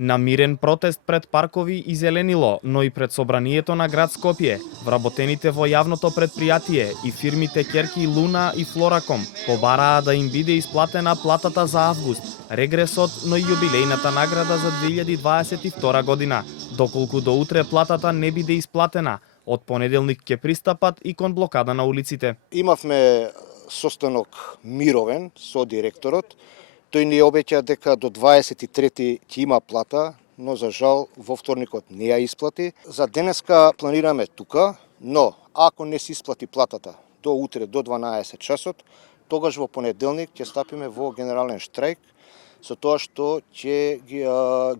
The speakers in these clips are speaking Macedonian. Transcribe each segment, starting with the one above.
На мирен протест пред паркови и зеленило, но и пред собранието на град Скопје, вработените во јавното предпријатие и фирмите Керки, Луна и Флораком побараа да им биде исплатена платата за август, регресот, но и јубилејната награда за 2022 година. Доколку до утре платата не биде исплатена, од понеделник ќе пристапат и кон блокада на улиците. Имавме состанок мировен со директорот. Тој ни обеќа дека до 23 ќе има плата, но за жал во вторникот не ја исплати. За денеска планираме тука, но ако не се исплати платата до утре до 12 часот, тогаш во понеделник ќе стапиме во генерален штрајк, со тоа што ќе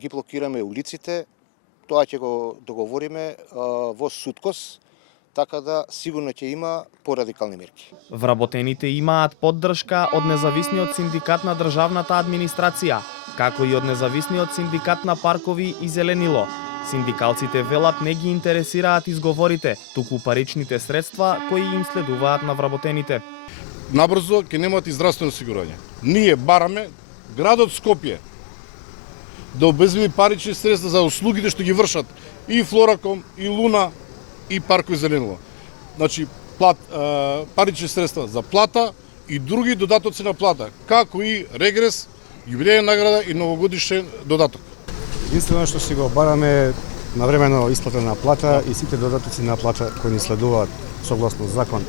ги блокираме улиците. Тоа ќе го договориме во суткос, така да сигурно ќе има порадикални мерки. Вработените имаат поддршка од независниот синдикат на државната администрација, како и од независниот синдикат на паркови и зеленило. Синдикалците велат не ги интересираат изговорите, туку паричните средства кои им следуваат на вработените. Набрзо ќе немаат и здравствено осигурање. Ние бараме градот Скопје да обезбеди парични средства за услугите што ги вршат и Флораком, и Луна, и паркови зеленило. Значи, парични средства за плата и други додатоци на плата, како и регрес, јубилејна награда и новогодишен додаток. Единствено што си го бараме навремено исплатена плата и сите додатоци на плата кои ни следуваат согласно закон.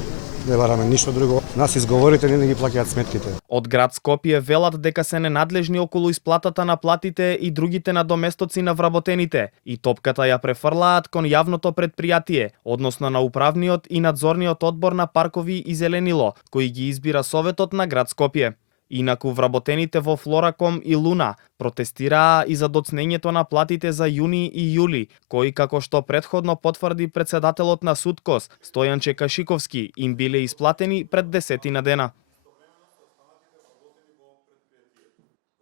Не бараме ништо друго. Нас изговорите не ги плаќаат сметките. Од град Скопје велат дека се ненадлежни околу исплатата на платите и другите надоместоци на вработените и топката ја префрлаат кон јавното предпријатие, односно на управниот и надзорниот одбор на паркови и зеленило, кои ги избира Советот на град Скопје. Инаку вработените во Флораком и Луна протестираа и за доцнењето на платите за јуни и јули, кои како што претходно потврди председателот на Суткос, Стојан Чекашиковски, им биле исплатени пред 10 дена.